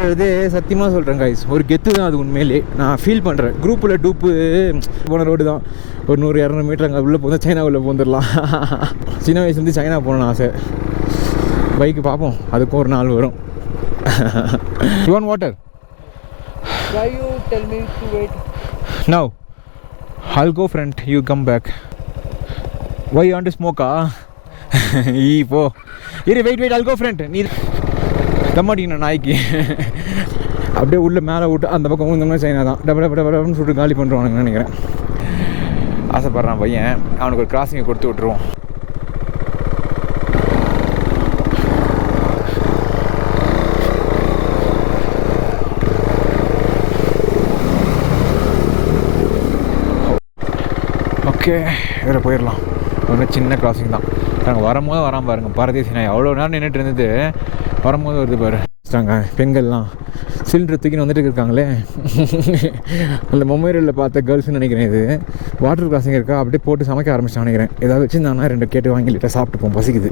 இது சத்தியமாக சொல்கிறேன் கைஸ், ஒரு கெத்து தான் அது உண்மையிலே. நான் ஃபீல் பண்ணுறேன். குரூப்பில் டூப்பு போன ரோடு தான், ஒரு 100-200 மீட்டர் அங்கே உள்ளே போனால் சைனா உள்ளே போந்துடலாம். சின்ன வயசுலேருந்து சைனா போகணுன்னு ஆசை. பைக்கு பார்ப்போம், அதுக்கும் ஒரு நாள் வரும். You want water? Why you tell me to wait? No. I'll go front, you come back. Why you want to smoke? இப்போ இரு, வெயிட், I'll go front. நீ தம்மாட்டிங்கண்ணா நாய்க்கு. அப்படியே உள்ளே மேலே விட்டு அந்த பக்கம் ஊந்தோம்னா சைனா தான். டபுள்னு சொல்லிட்டு காலி பண்ணுறானுங்கன்னு நினைக்கிறேன். ஆசைப்பட்றான் பையன், அவனுக்கு ஒரு கிராசிங்கை கொடுத்து விட்ருவோம். ஓகே, இதில் போயிடலாம். ஒன்றும் சின்ன கிராசிங் தான். நாங்கள் வரும்போது வராமல் பாருங்கள், பரதேசி நாய் அவ்வளோ நேரம் நின்றுட்டு இருந்தது, வரும்போது வருது பாரு. பெண்கள்லாம் சிலிண்டர் தூக்கின்னு வந்துட்டு இருக்காங்களே, அந்த மொபைலில் பார்த்த கேர்ள்ஸ்னு நினைக்கிறேன். இது வாட்டர் கிராசிங் இருக்கா, அப்படியே போட்டு சமைக்க ஆரம்பிச்சு நினைக்கிறேன். ஏதாவது வச்சுருந்தாங்கன்னா 2 கேட்டு வாங்கி லிட்டர் சாப்பிட்டுப்போம், பசிக்குது.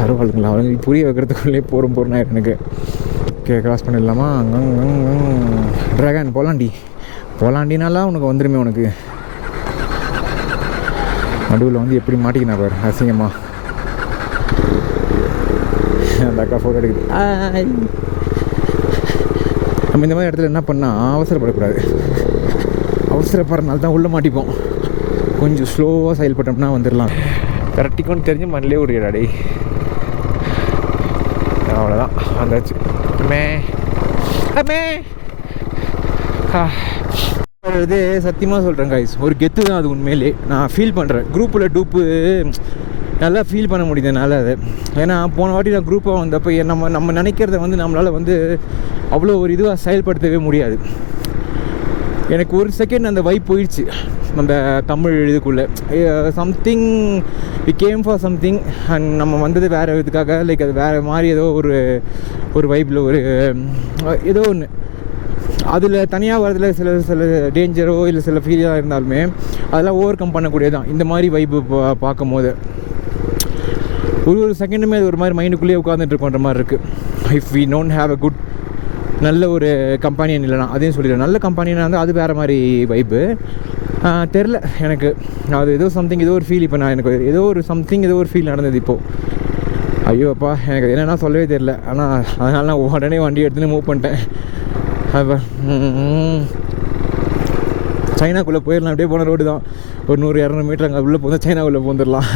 தரவாளுங்களா, அவங்க புரிய வைக்கிறதுக்குள்ளே போகிறோம் எனக்கு. ஓகே, கிராஸ் பண்ணிடலாமா? ட்ராகன் போலாண்டினாலாம் உனக்கு வந்துடுமே. உனக்கு நடுவில் வந்து எப்படி மாட்டிக்கினா பாரு, அசிங்கம்மா. அந்த அக்கா ஃபோட்டோ எடுக்குது. நம்ம இந்த மாதிரி இடத்துல என்ன பண்ணால் அவசரப்படக்கூடாது. அவசரப்படுறதுனால தான் உள்ளே மாட்டிப்போம். கொஞ்சம் ஸ்லோவாக செயல்பட்டோம்னா வந்துடலாம். கரெக்டிக்கோன்னு தெரிஞ்சு மண்ணிலே ஒரு இடை. அவ்வளோதான், வந்தாச்சு. இது சத்தியமாக சொல்கிறேன் கைஸ், ஒரு கெத்து தான் அது உண்மையிலே. நான் ஃபீல் பண்ணுறேன். குரூப்பில் டூப்பு நல்லா ஃபீல் பண்ண முடியுது என்னால் அது. ஏன்னா போன வாட்டி நான் குரூப்பாக வந்தப்போ நம்ம நினைக்கிறத வந்து நம்மளால் வந்து அவ்வளோ ஒரு இதுவாக செயல்படுத்தவே முடியாது. எனக்கு ஒரு செகண்ட் அந்த வைப் போயிடுச்சு அந்த தமிழ் இதுக்குள்ளே. Something we came for something, and நம்ம வந்தது வேறு இதுக்காக. லைக் அது வேறு மாதிரி ஏதோ ஒரு வைப்பில் ஒரு ஏதோ ஒன்று. அதில் தனியாக வரதுல சில டேஞ்சரோ இல்லை சில ஃபீலாக இருந்தாலுமே அதெல்லாம் ஓவர் கம் பண்ணக்கூடியதான் இந்த மாதிரி வைப்பு பார்க்கும் போது. ஒரு செகண்டுமே அது ஒரு மாதிரி மைண்டுக்குள்ளேயே உட்காந்துட்டு இருக்கோன்ற மாதிரி இருக்குது. If we don't have a good, நல்ல ஒரு கம்பானியன் இல்லைனா அதையும் சொல்லிடுறேன். நல்ல கம்பானியனாக இருந்தால் அது வேறு மாதிரி வைப்பு. தெரில எனக்கு, அது ஏதோ சம்திங், ஏதோ ஒரு ஃபீல். இப்போ நான் எனக்கு ஏதோ ஒரு ஃபீல் நடந்தது இப்போது. ஐயோ அப்பா, எனக்கு என்னென்னா சொல்லவே தெரில. ஆனால் அதனால நான் உடனே வண்டி எடுத்துன்னு மூவ் பண்ணிட்டேன். சைனாக்குள்ளே போயிடலாம். அப்படியே போன ரோடு தான், ஒரு 100-200 மீட்டர் அங்கே உள்ளே போனால் சைனா உள்ளே போந்துடலாம்.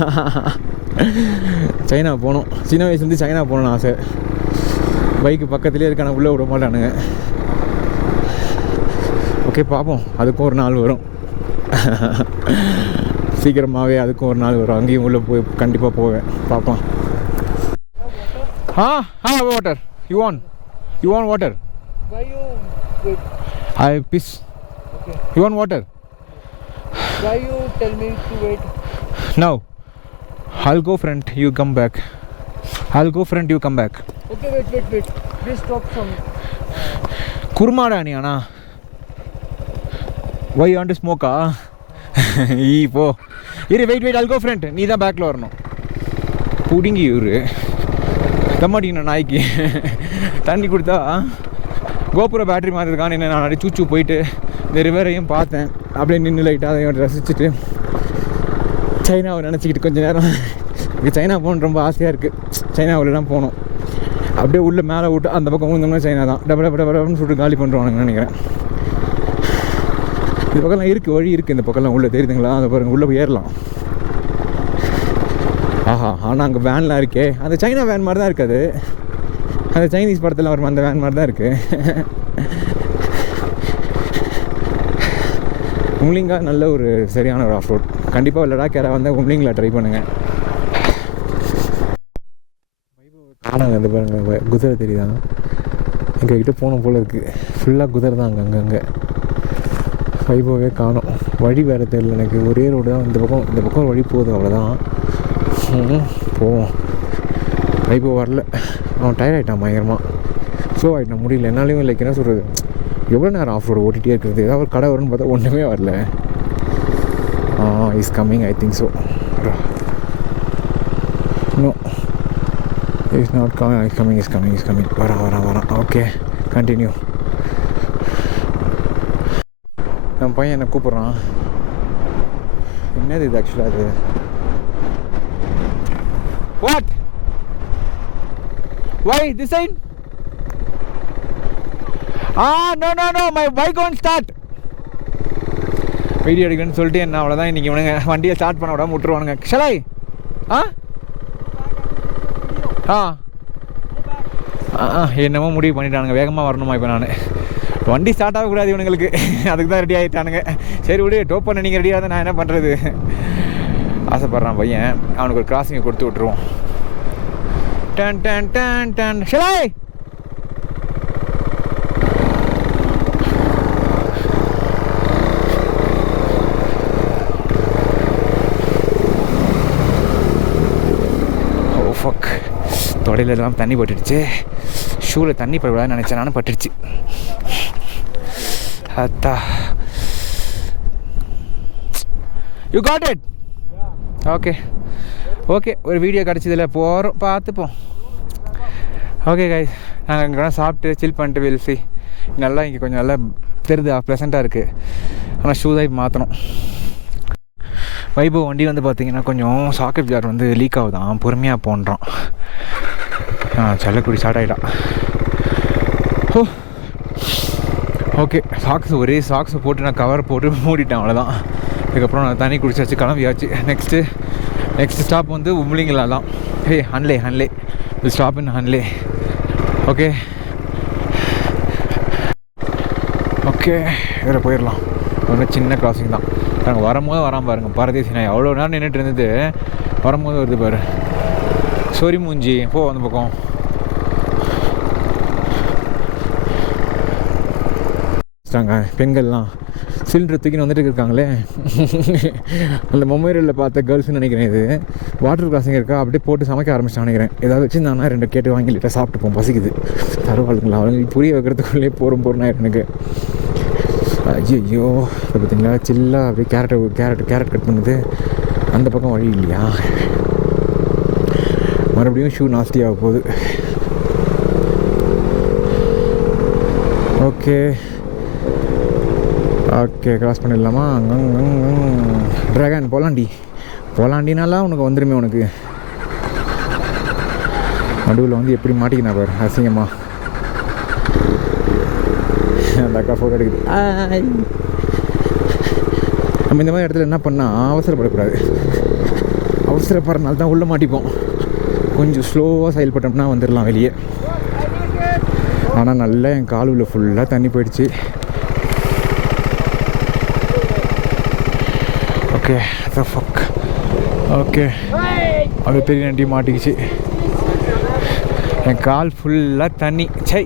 சைனா போகணும், சின்ன வயசுலேருந்து சைனா போகணுன்னு ஆசை. பைக்கு பக்கத்துலேயே இருக்கான, உள்ளே விட மாட்டானுங்க. ஓகே, பார்ப்போம், அதுக்கும் ஒரு நாள் வரும். சீக்கிரமாகவே அதுக்கும் ஒரு நாள் வரும். அங்கேயும் உள்ளே போய் கண்டிப்பாக போவேன், பார்ப்போம். Water. You want water? Why you wait? I piss. Okay. You want water? Why you tell me to wait? No. I'll go front, you come back. I'll go front, you come back. Okay, wait. Please stop from. Kurmada ni ana. Why you want to smoke? இப்போ wait, I'll go front. நீ தான் பேக்கில் வரணும். புடிங்கி இவரு தம்மாட்டிங்கண்ணா நாய்க்கு. தண்ணி கொடுத்தா கோபுர பேட்டரி மாதிரி இருக்கான்னு என்ன, நான் அப்படியே சூச்சு போயிட்டு இந்த ரிவரையும் பார்த்தேன். அப்படியே நின்று லைட்டாக அதையும் ரசிச்சுட்டு சைனாவை நினச்சிக்கிட்டு கொஞ்சம் நேரம். எனக்கு சைனா போகணுன்னு ரொம்ப ஆசையாக இருக்குது. சைனாவில்லாம் போகணும். அப்படியே உள்ளே மேலே விட்டு அந்த பக்கம் ஊந்தோம்னா சைனா தான். டபுள்னு சொல்லிட்டு காலி பண்ணுறானுங்கன்னு நினைக்கிறேன். இந்த பக்கம்லாம் இருக்குது, வழி இருக்குது. இந்த பக்கம்லாம் உள்ளே தெரியுதுங்களா? அதை பாருங்கள், உள்ளே போய் ஏறலாம். ஆஹா, ஆனால் அங்கே வேன்லாம் இருக்கே. அந்த சைனா வேன் மாதிரி தான் இருக்காது, அந்த சைனீஸ் படத்தில் வரும் அந்த வேன் மாதிரி தான் இருக்குது. உம்லிங்கா நல்ல ஒரு சரியான ஒரு ஆஃப் ரோட். கண்டிப்பாக லடாக் யாராக வந்தால் உம்லிங்கில் ட்ரை பண்ணுங்கள். காணாங்க அந்த பாருங்க, குதிரை தெரியுதா? எங்கள் கிட்டே போன போல் இருக்குது. ஃபுல்லாக குதிரை தான் அங்கங்கே. வைபவே காணும். வழி வேறு தெரியல எனக்கு. ஒரே ரோடு தான். இந்த பக்கம் வழி போகுது, அவ்வளோதான். போவோம். வைபோ வரல, அவன் டயர்ட் ஆகிட்டான் பயங்கரமாக. ஸ்லோ ஆகிட்டான், முடியல என்னாலையும். லைக் என்ன சொல்கிறது, எவ்வளோ நேரம் ஆஃப் ரோடு ஓட்டிகிட்டே இருக்கிறது. ஏதாவது ஒரு கடை வரும்னு பார்த்தா ஒன்றுமே வரல. Is coming, I think so. No, is not coming. Is coming. வரான். Okay, continue. என் பையன் என்னை கூப்பிட்றான். என்னது இது ஆக்சுவலாக அது? What? Why this side? No, my bike won't start. Video எடுக்கணும்னு சொல்லிட்டு என்ன அவ்வளோதான். இன்றைக்கி இவனுங்க வண்டியை ஸ்டார்ட் பண்ண விடாம விட்டுருவானுங்க. ஷலை என்னமோ முடிவு பண்ணிட்டானுங்க. வேகமாக வரணுமா இப்போ நான் வண்டி ஸ்டார்ட் ஆகக்கூடாது இவனுங்களுக்கு. அதுக்கு தான் ரெடி ஆகிட்டானுங்க. சரி விடு, டோப் பண்ண நீங்கள் ரெடியாக இருந்தால் நான் என்ன பண்ணுறது? ஆசைப்பட்றான் பையன். அவனுக்கு ஒரு கிராசிங்கை கொடுத்து விட்ருவோம். டன் டன் டன் டன். ஷலை தொடையிலெல்லாம் தண்ணி பட்டுடுச்சு. ஷூவில் தண்ணி படக்கூடாதுன்னு நினச்சேன், நானும் பட்டுடுச்சு. அத்தா யூ காட் இட். ஓகே ஒரு வீடியோ கிடச்சதில்ல, போகிறோம் பார்த்துப்போம். ஓகே கைஸ், நாங்கள் இங்கே சாப்பிட்டு சில் பண்ணிட்டு வெல்சி நல்லா இங்கே கொஞ்சம் நல்லா தெரியுது, ப்ளசண்ட்டாக இருக்குது. ஆனால் ஷூ தான் இப்போ மாற்றணும். வைபவ் வண்டி வந்து பார்த்திங்கன்னா கொஞ்சம் சாக்கெட் ஜார் வந்து லீக் ஆகுதான், பொறுமையாக போன்றான். செல்லக்குடி ஸ்டார்ட் ஆகிட்டான். ஓகே, ஒரே சாக்ஸை போட்டு நான் கவர் போட்டு மூடிட்டேன், அவ்வளோதான். அதுக்கப்புறம் நான் தண்ணி குடிச்சாச்சு, கிளம்பியாச்சு. நெக்ஸ்ட்டு ஸ்டாப் வந்து உம்லிங்களா தான். ஹன்லே ஸ்டாப் இன் ஹன்லே. ஓகே வேறு போயிடலாம். ஒன்றும் சின்ன கிராசிங் தான். நாங்கள் வரும்போது வராமல் பாருங்கள், பரதேசி நான் எவ்வளோ நேரம் நின்றுட்டு இருந்தது, வரும்போது வருது பாரு. சொரி மூஞ்சி போ அந்த பக்கம். பெண்கள்லாம் சிலிண்டர் தூக்கின்னு வந்துட்டு இருக்காங்களே, அந்த மொபைலில் பார்த்த கேர்ள்ஸ்ன்னு நினைக்கிறேன். இது வாட்டர் கிராசிங் இருக்கா, அப்படியே போட்டு சமைக்க ஆரம்பிச்சான்னு நினைக்கிறேன். ஏதாவது வச்சுருந்தாங்கன்னா 2 கேட்டு வாங்கி லிட்டர் சாப்பிட்டுப்போம், பசிக்குது. தருவாளுங்களா அவங்களுக்கு புரிய வைக்கிறதுக்குள்ளே போகிறோம் ஆயிடுச்சு. ஐயோ இப்போ பார்த்தீங்களா, சில்லாக அப்படியே கேரட் கட் பண்ணுது. அந்த பக்கம் வழி இல்லையா? மறுபடியும் ஷூ நாஸ்டி ஆக போகுது. ஓகே கிராஸ் பண்ணிடலாமா? ட்ராகன் போலாண்டினாலாம் உனக்கு வந்துடுமே. உனக்கு நடுவில் வந்து எப்படி மாட்டிக்கினா பாரு, அசிங்கமா. அந்த அக்கா ஃபோட்டோ எடுக்குது. நம்ம இந்த மாதிரி இடத்துல என்ன பண்ணால் அவசரப்படக்கூடாது. அவசரப்படுறதுனால தான் உள்ளே மாட்டிப்போம். கொஞ்சம் ஸ்லோவாக செயல்பட்டோம்னா வந்துடலாம் வெளியே. ஆனால் நல்லா என் காலுவில் ஃபுல்லாக தண்ணி போயிடுச்சு. ஓகே அப்படியே பெரிய நண்டி மாட்டிக்கிச்சு. என் கால் ஃபுல்லாக தண்ணி. சை,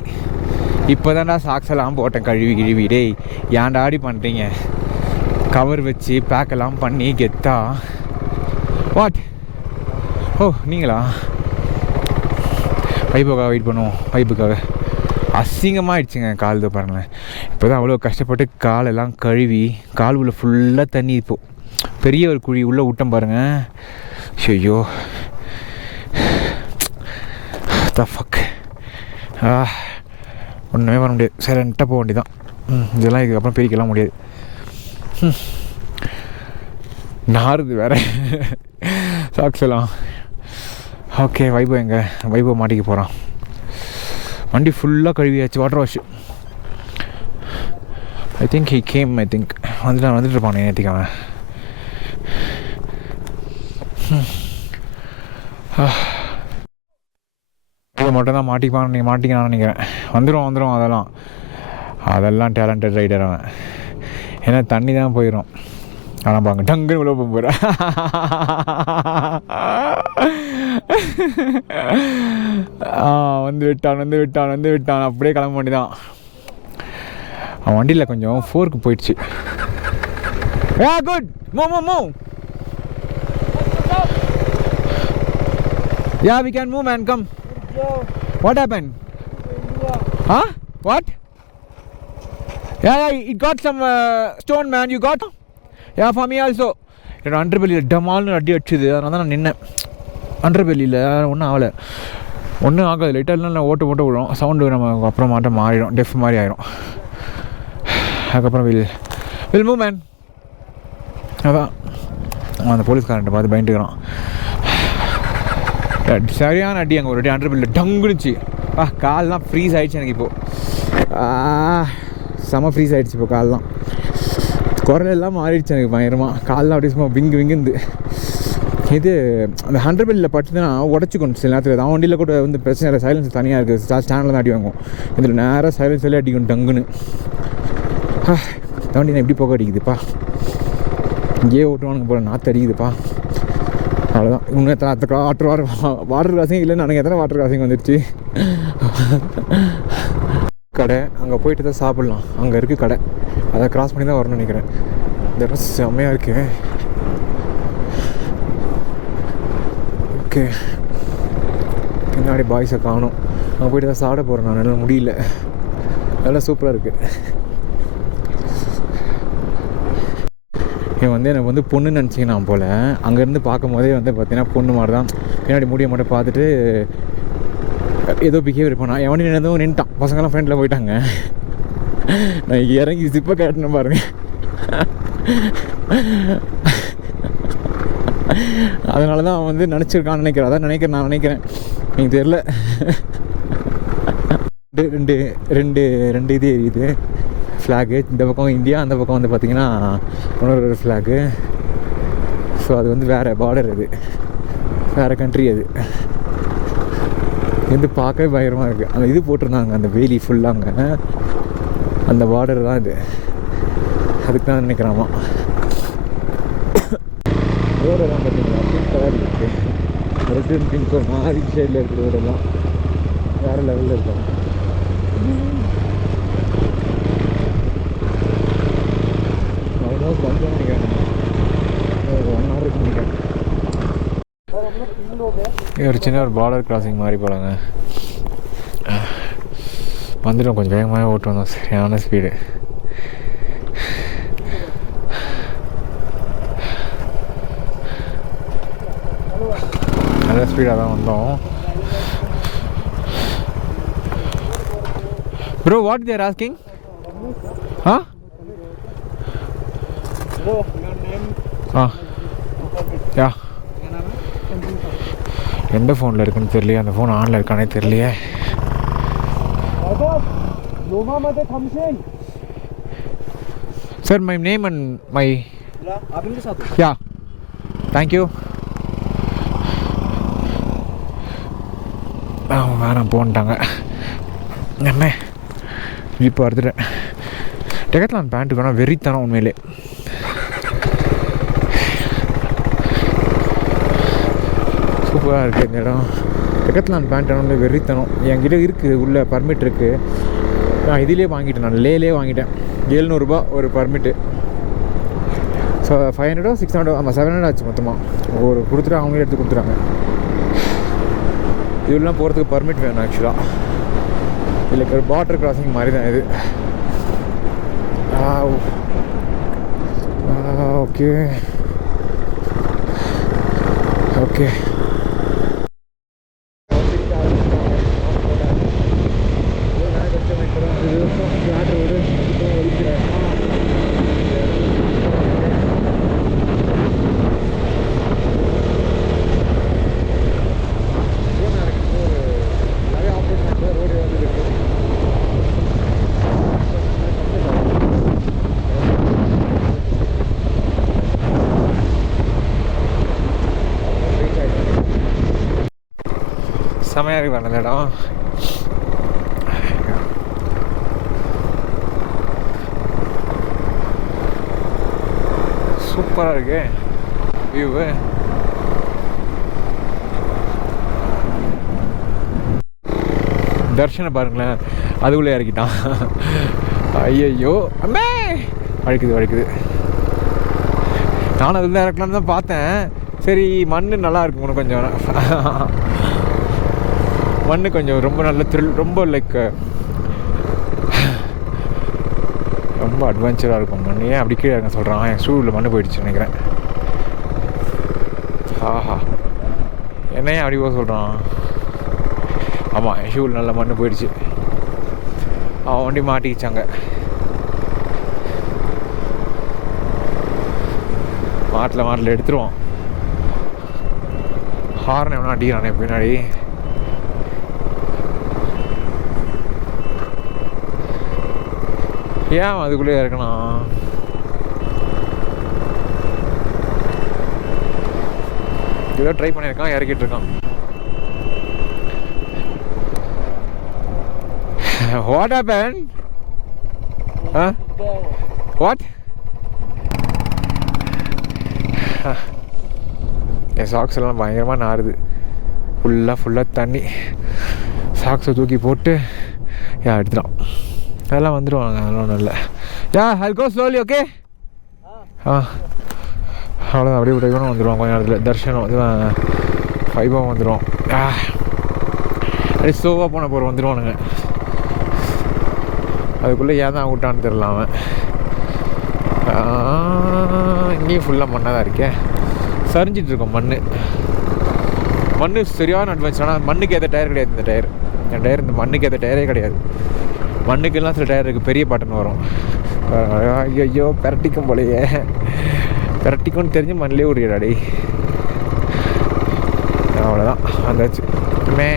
இப்போ தான்டா சாக்ஸ் எல்லாம் போட்டேன் கழுவி. டேய் ஏன்டா ஆடி பண்ணுறீங்க? கவர் வச்சு பேக்கெல்லாம் பண்ணி கெத்தா. வாட்? நீங்களா? வைப்புக்காக வெயிட் பண்ணுவோம். வைப்புக்காக அசிங்கமாகிடுச்சுங்க கால். இதை பாருங்களேன், இப்போ தான் அவ்வளோ கஷ்டப்பட்டு காலெல்லாம் கழுவி, கால் உள்ள ஃபுல்லாக தண்ணி. இப்போது பெரிய ஒரு குழி உள்ளே விட்டோம் பாருங்கள். ஐயோ தஃபக். ஒன்றுமே பண்ண முடியாது, சைலண்ட்டாக போக வேண்டியதான். இதெல்லாம் இதுக்கப்புறம் பிரிக்கலாம் முடியாது. நாறுது வேறு சாக்ஸ் எல்லாம். ஓகே, வைபவ் மாட்டிக்க போகிறான். வண்டி ஃபுல்லாக கழுவியாச்சு, வாட்டர் வாஷ். ஐ திங்க் வந்துட்டு இருப்பானே நேற்றுக்கு அவன். இதை மட்டும் தான் மாட்டிக்கணும்னு நினைக்கிறேன். வந்துடும் அதெல்லாம் டேலண்டட் ரைடர் அவன். ஏன்னா தண்ணி தான் போயிடும். ஆனால் பாங்க டங்குன்னு உள்ள போகிறேன். வந்து விட்டான். அப்படியே கிளம்ப வேண்டிதான். அவன் வண்டியில் கொஞ்சம் ஃபோர்க்கு போயிடுச்சு. Good move. Yeah, we can move, man. Come. What happened? What? Yeah, it got some stone, man. You got? Yeah, for me also. என்னோட அண்டர்பெல்லியில் டமால்னு அடி அடிச்சுது. அதனால தான் நான் நின்னேன். அண்டர்பெல்லியில் ஒன்றும் ஆகலை. ஒன்றும் ஆகாது, லைட்டாக இல்லைனா ஓட்டு போட்டு விடும், சவுண்டு நம்ம அப்புறமாட்ட மாறிடும், டெஃப் மாதிரி ஆயிரும். அதுக்கப்புறம் வில் மூவ் மேன். அதான் அந்த போலீஸ்காரன்ட்ட பார்த்து பயந்துக்கிறான். சரியான அடி அங்கே ஒரு அடி அண்டர் பில்ல டங்குனுச்சு. கால்லாம் ஃப்ரீஸ் ஆகிடுச்சு எனக்கு இப்போது. செம ஃப்ரீஸ் ஆகிடுச்சு இப்போ கால்லாம். குரல் எல்லாம் மாறிடுச்சு எனக்கு பயங்கரமாக. கால்லாம் அப்படியே சும்மா விங்குந்து. இது அந்த 100 பில்லில் பட்டுனா உடச்சிக்கணும் சில நேரத்தில். தான் வண்டியில் கூட வந்து பிரச்சனை இல்லை, சைலன்ஸ் தனியாக இருக்குது, ஸ்டாண்டில் தான் அடி வாங்குவோம். இதில் நேராக சைலன்ஸ்லேயே அடிக்கணும் டங்குன்னு. வண்டி நான் எப்படி போக அடிக்குதுப்பா, இங்கேயே ஓட்டுவானுங்க போல, நாற்று அடிக்குதுப்பா. அவ்வளோதான். இன்னும் எத்தனை வாட்டர் கிராசிங் இல்லைன்னு எனக்கு எத்தனை வாட்டர் கிராசிங் வந்துடுச்சு. கடை அங்கே போயிட்டு தான் சாப்பிட்லாம், அங்கே இருக்குது கடை, அதை க்ராஸ் பண்ணி தான் வரணும்னு நினைக்கிறேன். இந்த இடம் செம்மையாக இருக்குது. ஓகே, பின்னாடி பாய்ஸை காணும். அங்கே போய்ட்டு தான் சாப்பிட போகிறேன் நான், என்னால் முடியல. நல்லா சூப்பராக இருக்குது. இவன் வந்து எனக்கு வந்து பொண்ணு நினச்சிங்க நான் போல். அங்கேருந்து பார்க்கும் போதே வந்து பார்த்தீங்கன்னா பொண்ணு மாதிரி தான். பின்னாடி முடிய மட்டும் பார்த்துட்டு ஏதோ பிஹேவியர் பண்ணான். எவனி நின்றுட்டான், பசங்களாம் ஃப்ரெண்டில் போயிட்டாங்க. நான் இறங்கி சிப்பை கேட்டேன்னு பாருங்க. அதனால தான் அவன் வந்து நினச்சிருக்கான்னு நினைக்கிறேன். அதான் நான் நினைக்கிறேன், எனக்கு தெரில. ரெண்டு இது எரியுது ஃப்ளாகு. இந்த பக்கம் இந்தியா, அந்த பக்கம் வந்து பார்த்திங்கன்னா இன்னொரு ஃப்ளாகு. ஸோ அது வந்து வேறு பார்டர், அது வேறு கண்ட்ரி. அது வந்து பார்க்கவே பயங்கரமாக இருக்குது. அந்த இது போட்டிருந்தாங்க, அந்த வேலி ஃபுல்லாங்க, அந்த பார்டர் தான் இது. அதுக்கு தான் நினைக்கிறாமா. ரோடெல்லாம் பார்த்தீங்களா பிங்க் கலர் இருக்குது. ரெட் பிங்க் ஒரு மாதிரி ஷேடில் இருக்கிற ரோடெல்லாம் வேறு லெவலில் இருக்கும். கொஞ்சம் நினைக்கிறேன், ஒரு 1 hour இருக்கு நினைக்கிறேன். ஒரு சின்ன ஒரு பார்டர் கிராசிங் மாதிரி போகிறாங்க. வந்துடும், கொஞ்சம் வேகமாக ஓட்டு வந்தோம், சரியான ஸ்பீடு. நல்ல ஸ்பீடாக தான் வந்தோம். Bro, what they're asking? Yeah, எந்த ஃபோனில் இருக்குன்னு தெரியலையே, அந்த ஃபோன் ஆனில் இருக்கானே தெரியலையே. Sir, my name and my yeah, thank you. வேணாம் போன்ட்டாங்க. என்ன இப்போ எடுத்துட்டேன். டெக்கத்லான் பேண்ட்டுக்கு வேணால் வெறித்தனம் உண்மையிலே. சூப்பராக இருக்குது இந்த இடம். டெக்கத்லான் பேண்ட் வந்து வெறித்தனம். என்கிட்ட இருக்குது, உள்ள பர்மிட் இருக்குது. நான் இதிலே வாங்கிட்டேன், நான் லேலே வாங்கிட்டேன். 700 ஒரு பர்மிட்டு. ஸோ 500 600, ஆமாம் 700 ஆச்சு மொத்தமாக. ஒரு கொடுத்துட்டு அவங்களே எடுத்து கொடுத்துட்டாங்க. இதெல்லாம் போகிறதுக்கு பர்மிட் வேணும் ஆக்சுவலாக. இல்லை ஒரு பார்டர் கிராசிங் மாதிரி தான் இது. Okay okay. செமையாக இருக்கு அந்த இடம். சூப்பராக இருக்கு வியூவு. தர்ஷனை பாருங்களேன், அதுக்குள்ளே இறக்கிட்டான். ஐயோ அம்மே, வழிக்குது. நானும் அதுக்குள்ளே இறக்கலான்னு தான் பார்த்தேன். சரி, மண் நல்லா இருக்கும் இன்னும் கொஞ்சம். மண்ணு கொஞ்சம் ரொம்ப நல்ல ரொம்ப லைக் ரொம்ப அட்வென்ச்சராக இருக்கும் மண். ஏன் அப்படி கீழே இருக்க சொல்கிறான், என் ஷூவில் மண்ணு போயிடுச்சு நினைக்கிறேன். ஆஹா, என்னையே அப்படி போக சொல்கிறான். ஆமாம் என் ஷூவில் நல்ல மண்ணு போயிடுச்சு. அவன் வண்டி மாட்டிக்கிச்சாங்க. மாட்டில் எடுத்துருவான். ஹார்ன் எவனா அடிக்கிறானே பின்னாடி. ஏன் அதுக்குள்ளேயே இருக்கணும்? ஏதோ ட்ரை பண்ணியிருக்கான், இறக்கிட்டு இருக்கான். What happened? Huh? What? N socks எல்லாம் பயங்கரமாக நாறுது. ஃபுல்லாக தண்ணி. சாக்ஸை தூக்கி போட்டு எடுத்துட்டான். அதெல்லாம் வந்துடுவாங்க, அதெல்லாம் ஒன்றும் இல்லை. I'll go slowly, okay? அவ்வளோதான். அப்படியே விட வந்துடுவான் கொஞ்சம் நேரத்தில். தர்ஷனம் ஃபைவாக வந்துடுவோம். அப்படியே ஸ்லோவாக போன போகிற வந்துடுவானுங்க. அதுக்குள்ளே ஏன் தான் விட்டான்னு தெரில அவன். இங்கேயும் ஃபுல்லாக மண்ணாக தான் இருக்கேன். சரிஞ்சிட்ருக்கோம் மண் சரியான அட்வான்ஸ். ஆனால் மண்ணுக்கு ஏற்ற டயர் கிடையாது இந்த டயர். என் டயர் இந்த மண்ணுக்கு ஏற்ற டயரே கிடையாது. மண்ணுக்கெல்லாம் சில டயர் இருக்குது, பெரிய பாட்டன் வரும். ஐயோ பெரட்டிக்கும் போலையே. பெரட்டிக்கும்னு தெரிஞ்சு மண்ணிலே விடுறாடே. அவ்வளோதான் வந்தாச்சு. அம்மே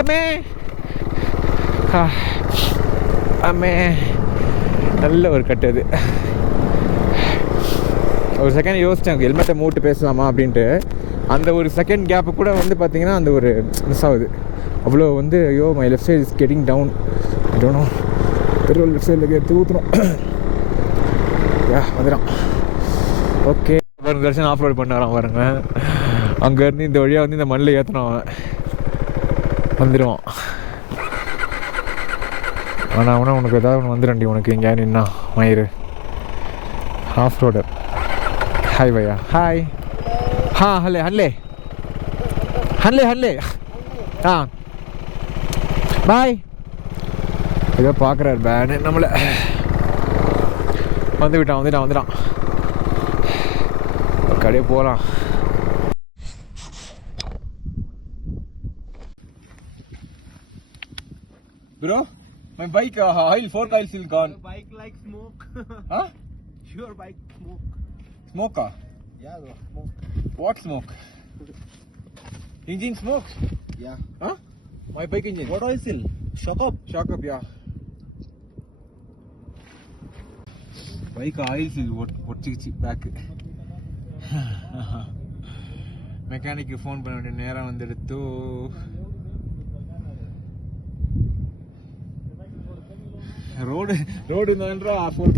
அம்மே அம்மே நல்ல ஒரு கட்டு அது. ஒரு செகண்ட் யோசித்தேன் ஹெல்மெட்டை மூட்டு பேசலாமா அப்படின்ட்டு. அந்த ஒரு செகண்ட் கேப்பு கூட வந்து பார்த்தீங்கன்னா அந்த ஒரு மிஸ் ஆகுது. அவ்வளோ வந்து ஐயோ my left side is getting down. I don't know. Petrol left சைடில் எடுத்து ஊற்றுறோம். வந்துடும். ஓகே பாருங்க, தர்ஷன் ஆஃப் ரோட் பண்ண வரான் பாருங்க. அங்கேருந்து இந்த வழியாக வந்து இந்த மண்ணில் ஏற்றினான் அவன். வந்துடுவான். ஆனால் அவனா உனக்கு ஏதாவது ஒன்று வந்துடும்டி உனக்கு. இங்கே நின்னா மயிறு ஆஃப் ரோடு. ஹாய் பையா. ஹாய். ஹல்லே ஹல்லே ஹல்லே ஹல்லே. பாய். ஏதோ பார்க்குறாரு பேனு நம்மளை. வந்துட்டான். கடையே போகலாம். Bro, my bike oil, fork oil still gone. Your bike like smoke. Huh? Your bike smoke. Smoke? Yeah, bro, smoke. What smoke? Engine smoke? Yeah. Huh? My bike engine. What oil still? Shock up. Shock up, yeah. Bike oil still ஒட்டிச்சு பேக்கு. மெக்கானிக்கு phone பண்ண வேண்டிய நேரம் வந்துடுத்து. Road இருந்தான்றா phone